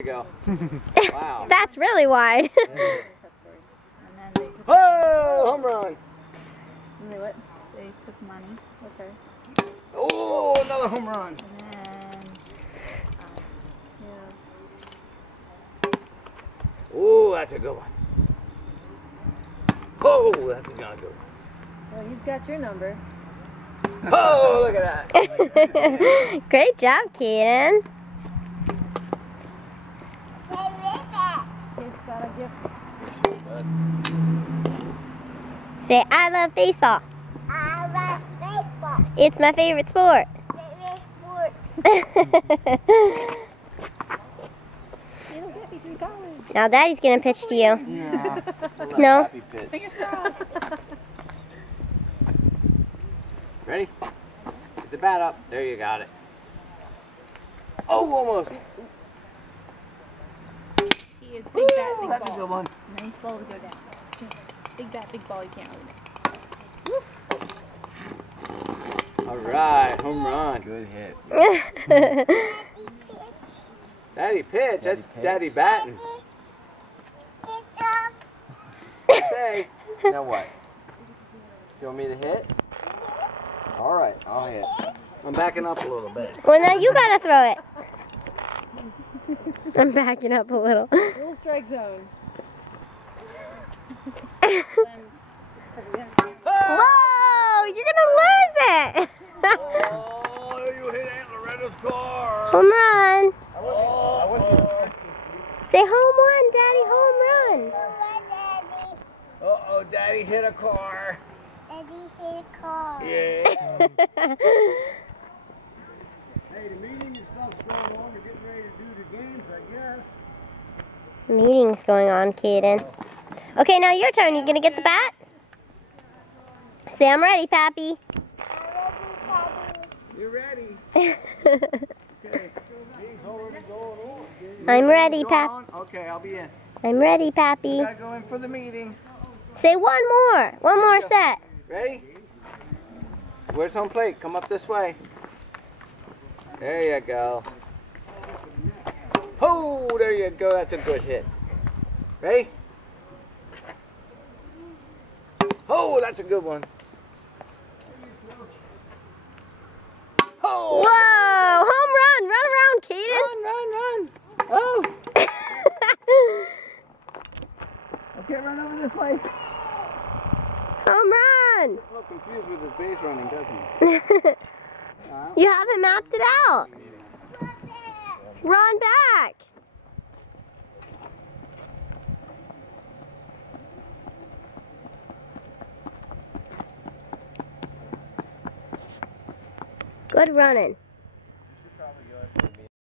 There you go. Wow. That's really wide. Oh, home run. They what? They took money. Okay. Oh, another home run. And then, Oh, that's a good one. Oh, that's a good one. well, he's got your number. Oh, look at that. Great job, Kaden. He's got a gift. Say, I love baseball. I love baseball. It's my favorite sport. Favorite sport. It'll get me through college. Now Daddy's gonna pitch to you. Yeah. No. Happy pitch. Fingers crossed. Ready? Get the bat up. There you got it. Oh, almost. He is big bat, big That's a ball. good one. Nice ball to go down. Big bat, big ball. You can't lose. All right, home run. Good hit. Daddy pitch. That's pitch. Daddy batting. Good job. Okay. Now what? You want me to hit? All right, I'll hit. I'm backing up a little bit. Well, now you gotta throw it. I'm backing up a little. Little strike zone. Whoa! You're gonna lose it! Oh, you hit Aunt Loretta's car. Home run! Oh, Say home run, Daddy, home run! uh-oh, Daddy hit a car. Daddy hit a car. Yeah. Hey, the meeting and stuff's going on. We're getting ready to do the games, I guess. Meeting's going on, Kaden. Okay, now your turn. You gonna get the bat? Say, I'm ready, Pappy. You ready? Okay. Meeting's already going on. I'm ready, Going Pap. on? Okay, I'll be in. I'm ready, Pappy. Gotta go in for the meeting. Say one more. One more set. Ready? Where's home plate? Come up this way. There you go. Oh, there you go. That's a good hit. Ready? Oh, that's a good one. Oh! Whoa! Home run! Run around, Kaden. Run, run, run. Oh! Okay, run over this way. Home run! A little confused with his base running, doesn't he? You haven't mapped it out. Run back. Good running.